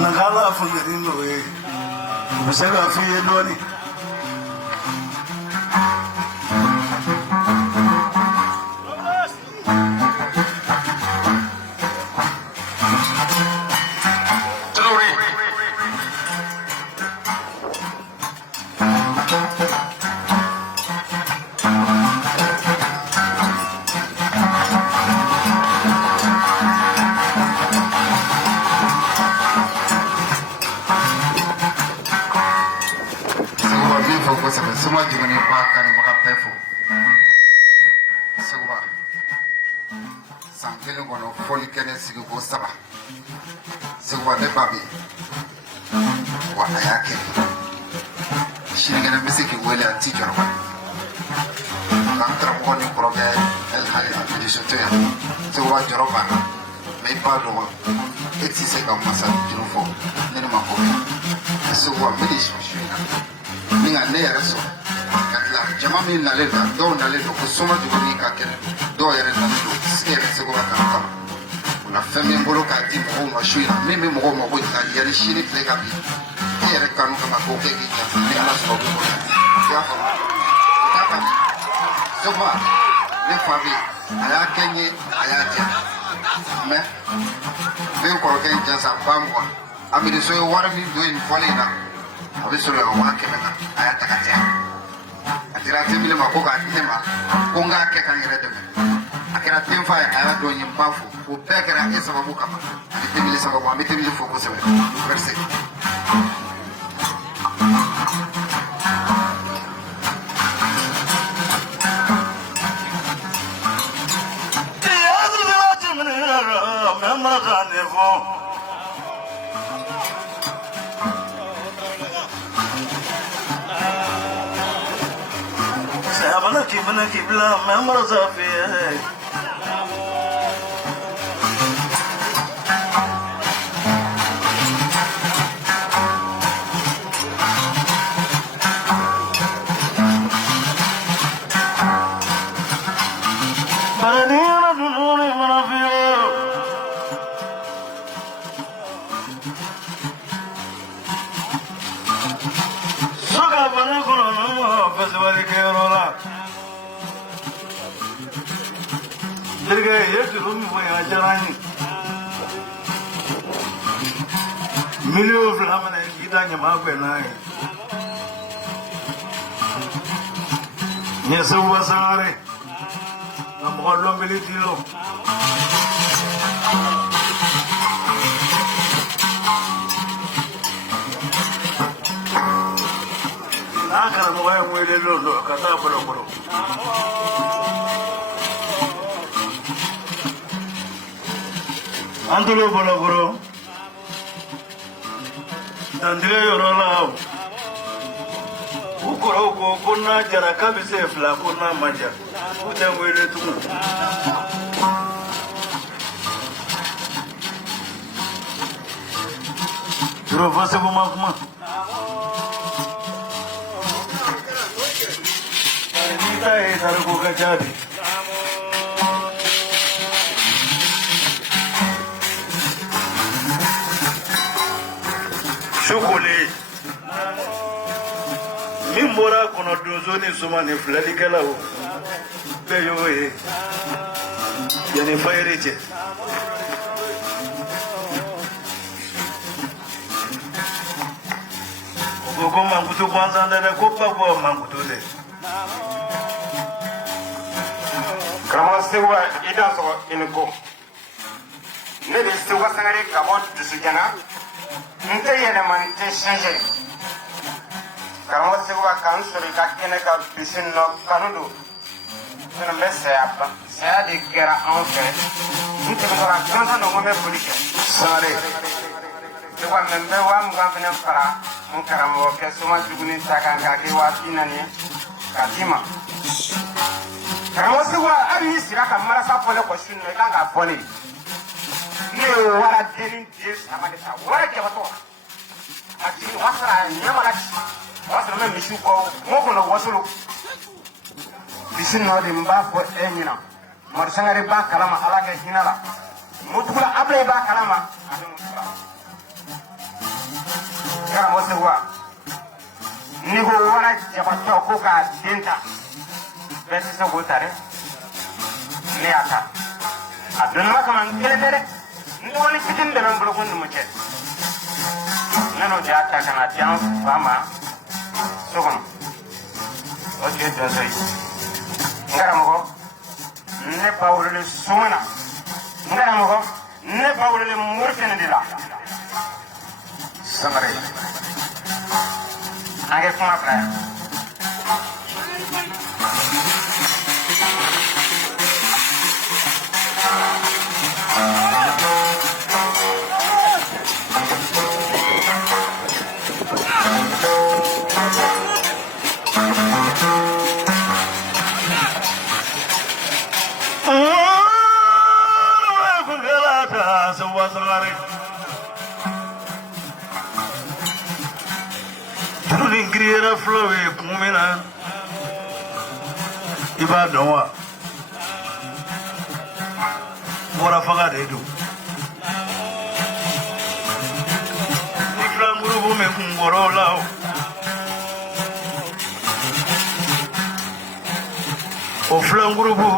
Nagala fundirindo we musega fiye doni Semua juga ni pakai ni pakai pefu. Semua. Sampai lu kono foli kene sigu bosaba. Semua ni babi. Wah ayake. Sini kena mesti kiwele anti jorba. Kantor koni proge el hali di sotea. Semua jorba. Mai pado. Eti se kama masa jirufo. Nene makoke. Semua medis mshina. Ninga ne yareso. Jama min nale da do nale do ko soma di ni ka kene do yare na do sere se ko ka ka una femme mbolo ka di mo ma shuina mimi mo ko ta yare shiri tle ka bi yare ka no ka ma ko ke ki ya ni ala so ko ya fa ta ka so ba le fa bi ala kenye ala ja me be ko ke ja sa ba mo ami de so wara ni do in folina abi so ya wa ke na aya ta ka ja atira temile makoka atema konga ke kangere deme akira temfa ya do nyimbafu upekera esa babuka ma temile sababu ametemile focus sebe merci Mana kibla member zafi Baraniya dununi manafiyo Soka bana kono nama festival kerola Dirga yetu rumi boy ajarani Milio flamana gidanya magwe nae Yesu wasare Namolo militilo Nakara no way mwele lo kata bolo Andulo bologoro Dandire yorola Ukoro ko kuna jara kabise fla kuna maja Uten wele tuma Duro fase kuma kuma Nita e taruko kachadi Chokole Mimbora kono dunzoni suma ni flali kala o Beyo e Yani fayreche Koko mangutu kwanza ndada kopa kwa mangutu de Kama sewa idan so inko Ne de sewa sangare kabo dusujana Nte yene man te changer Kama sewa kan sori ka kene ka bisin no kanudu Tuna me seapa Sea de gera anfe Nte mora kansa no ngome polike Sare Sewa membe wa mga vene para Mkara mwoke suma juguni takanga ke wa pinani Katima Kama sewa ari siraka marasa pole kwa shunu Kanga pole Ni wara deni de samadisa wara jabato ati wasara nyamala wasara me misu ko moko no wasulu bisin no de mba ko enyina mar sangare ba kalama ala ke hinala mutula abre ba kalama kara mo sewa ni go wara jabato ko ka denta beti so go tare ni aka adunma kaman kele ndoni fitin da nan bulgun mu ce nano ja ta kana tiyan fama sokono o je da sai ngara mo ne pawle sumana ngara mo ne pawle murtene dila samare age kuma pra Ingriera flowe kumina Ibadan wa wara faga de do Ifran gurubu me kungoro lao o flan gurubu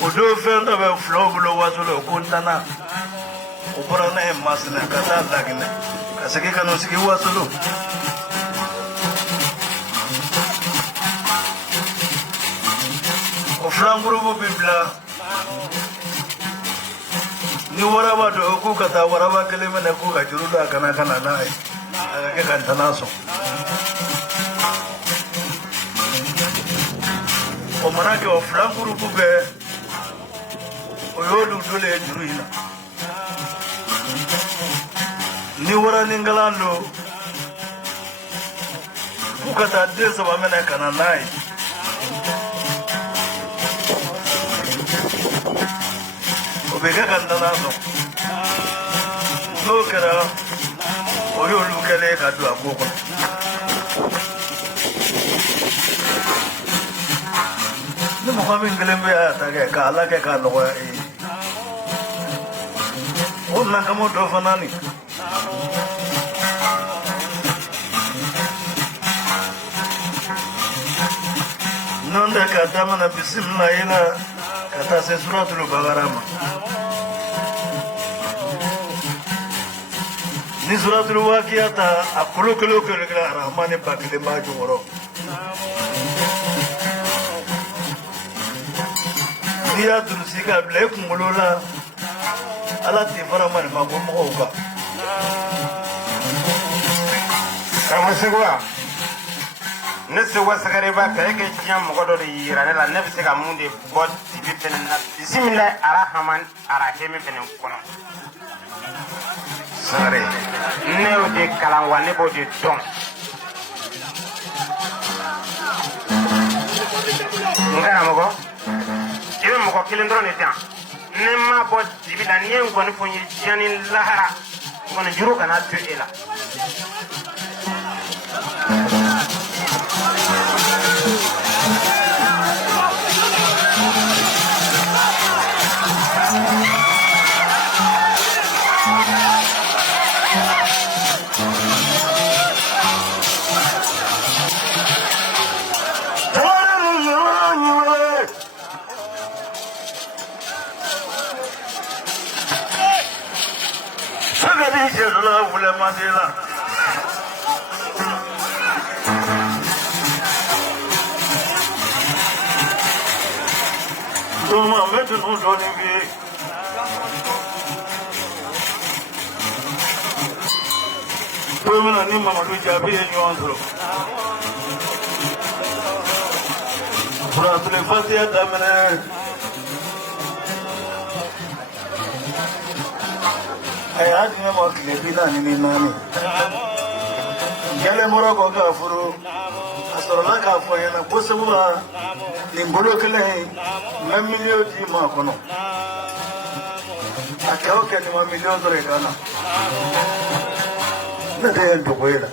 o do fenda be flow bulo wazulo kuntana o borana e masna kata lagine kasake kanu sigi wazulo o flan gurubu bibla ni waraba do ku kata waraba kalima ne ku ga juruda kana nai aga kan tanaso o manake o flan gurubu be o yolu dole juruina ni wara ningalando kukata desa bamena kana nai obega kandana no kera o yolu kele kadu akoko ni mo kami ngelembe ata ke kala ke kanu ko o nakamo do fanani nonda kata mana bismillah ina kata se suratul bagarama ni suratul waqiata akulu kulu rahmane bakile maju woro dia durusika ble kumulola ala ti farama ni magomo oga kama segwa nese wasagare ba ka yake tiyan mogodo de yirane la ne bisika munde bod tibi penen na bismillah arrahman arrahim penen kono sare ne o de kalan wa ne bo de don ngara mogo ibe mogo kilindro ne tan ne ma bod tibi la ne ngoni fonyi jani lahara ngoni juru kana tu ela Mandela Doma metu no doni bi Doma ni mama do jabi e nyondro Pura tele fatia damene ay adina mo kile bila ni nani gele moro ko ga furu asorola ka fo yana bosebuwa ni ngolo kele na milio di ma kono Akao ke ni mamilion dole kana. Na de en dukwela.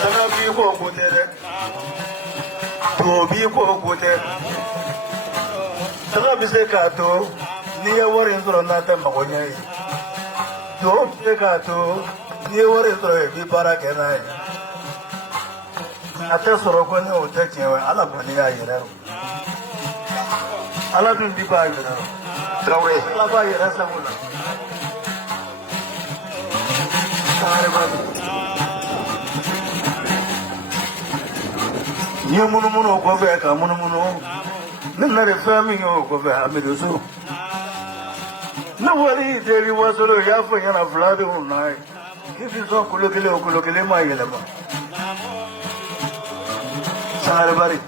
Sana bi ko gotere. To bi ko gotere. Sana bi se ka to ni ya warin zuro na ta magonya yi. To bi ka to ni ya warin zuro bi para kenan. Ate soro ko ni o te chewe ala ko ni ya yero. Ala dun di ba yero. Traoré Ala ba yero sa mula. Kare ba. Ni munu ko fe ka munu. Ni na re fami ko fe amido so. Na wari deri wasoro ya fo yana vlade unai. Kifi so kulokele ma yele ma. Sangare bari.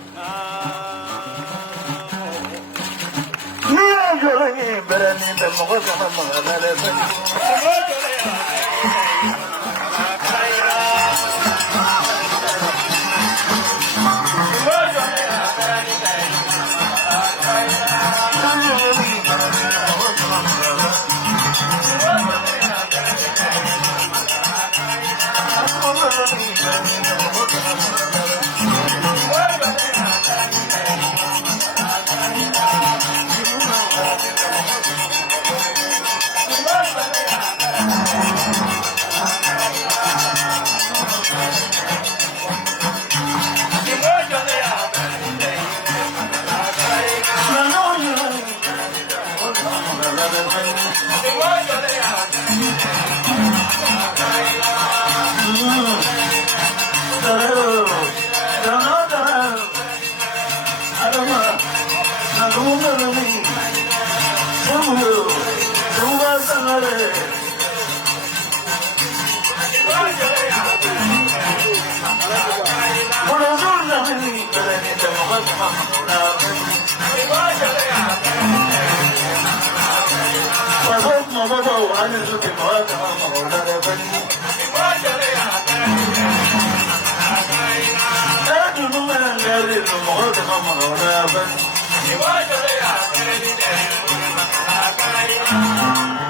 Niya jole ni berani da mogo sama magana le bari. Thank you.